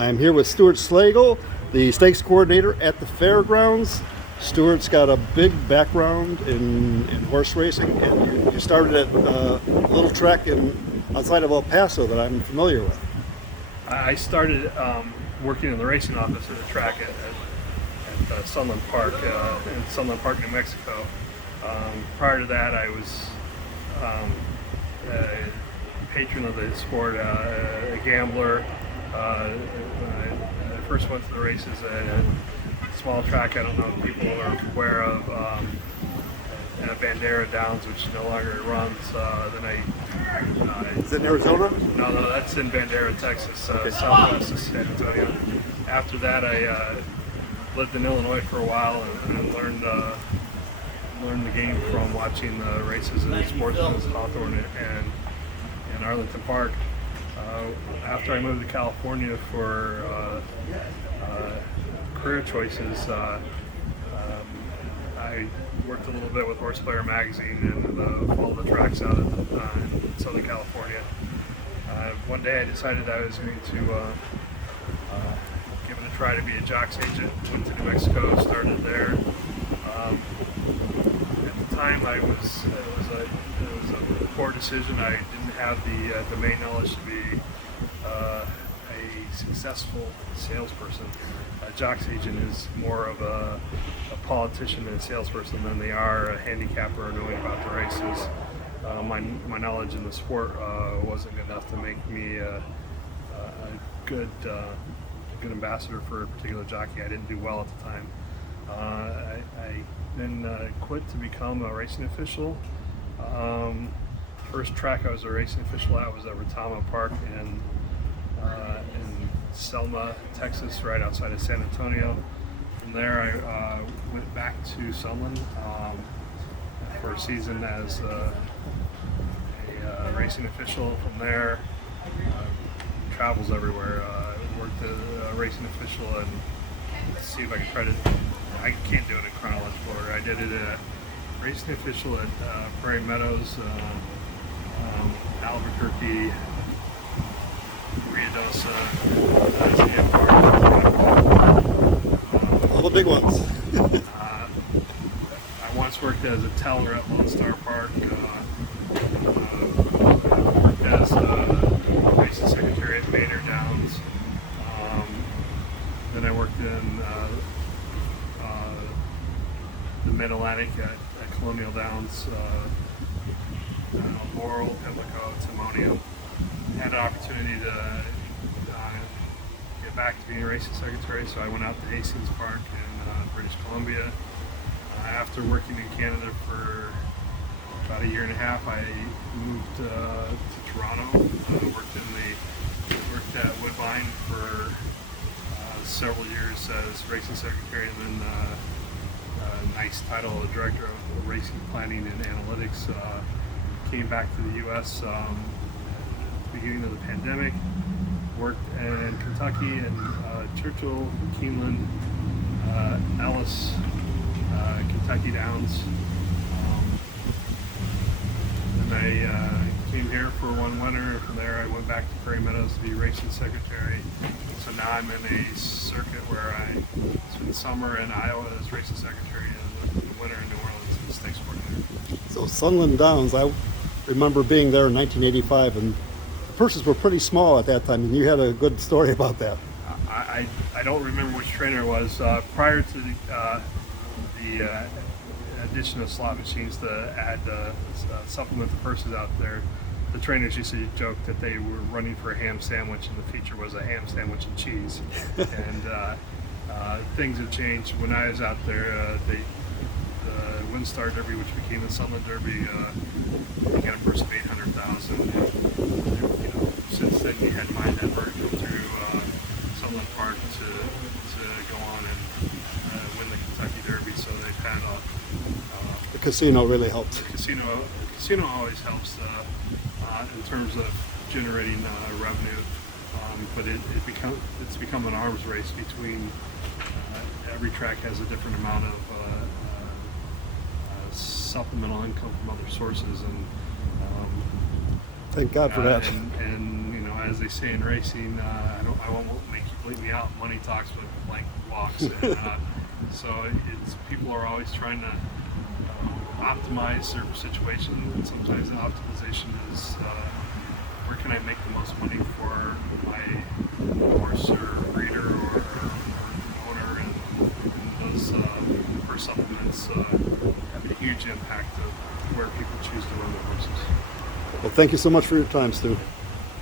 I'm here with Stuart Slagle, the stakes coordinator at the fairgrounds. Stuart's got a big background in horse racing, and you started at a little track outside of El Paso that I'm familiar with. I started working in the racing office at the track at Sunland Park, in Sunland Park, New Mexico. Prior to that, I was a patron of the sport, a gambler. When I first went to the races at a small track, I don't know if people are aware of, Bandera Downs, which no longer runs. Is it in Arizona? No, that's in Bandera, Texas, Okay. southwest of San Antonio. After that, I lived in Illinois for a while and learned the game from watching the races at Sportsman's Hawthorne and Arlington Park. After I moved to California for career choices, I worked a little bit with Horse Player Magazine and followed the tracks out in Southern California. One day I decided I was going to give it a try to be a jock's agent. Went to New Mexico, started there. At the time, it was a poor decision. I didn't have the domain knowledge to be a successful salesperson. A jock's agent is more of a politician and a salesperson than they are a handicapper knowing about the races. My knowledge in the sport wasn't good enough to make me a good ambassador for a particular jockey. I didn't do well at the time. I then quit to become a racing official. First track I was a racing official at was at Retama Park in Selma, Texas, right outside of San Antonio. From there, I went back to Sunland for a season as a racing official. From there, travels everywhere. Worked as a racing official, and let's see if I can try to. I can't do it in chronological order. I did it as racing official at Prairie Meadows, Albuquerque, Ruidosa, GM Park. All the big ones. I once worked as a teller at Lone Star Park. Worked as a racing secretary at Maynard Downs. Then I worked in the Mid-Atlantic at Colonial Downs, Laurel, Pimlico, Timonium. Had an opportunity to get back to being a racing secretary, so I went out to Hastings Park in British Columbia. After working in Canada for about a year and a half, I moved to Toronto. Worked at Woodbine for several years as racing secretary, and then a nice title of director of racing planning and analytics. Came back to the U.S. At the beginning of the pandemic. Worked in Kentucky and Churchill, Keeneland, Ellis, Kentucky Downs. Then I came here for one winter. From there, I went back to Prairie Meadows to be racing secretary. So now I'm in a circuit where I spend summer in Iowa as racing secretary and the winter in New Orleans as stakes coordinator. So Sunland Downs, I remember being there in 1985, and the purses were pretty small at that time, and you had a good story about that. I don't remember which trainer it was. Prior to the addition of slot machines to add supplement the purses out there, the trainers used to joke that they were running for a ham sandwich, and the feature was a ham sandwich and cheese. And things have changed. When I was out there, the WinStar Derby, which became the Sunland Derby, got a purse of $800,000. Since then, you had mine that merged through Sunland Park to go on and win the Kentucky Derby. So they've had The casino really helped. the casino always helps in terms of generating revenue, but it's become an arms race between every track has a different amount of supplemental income from other sources, and Thank God for that. and as they say in racing, I won't make you bleed me out. Money talks, but blank walks. And, so it's people are always trying to optimize their situation. And sometimes the optimization is where can I make the most money for my horse or breeder or owner, and those horse supplements have a huge impact of where people choose to run their horses. Well, thank you so much for your time, Stu.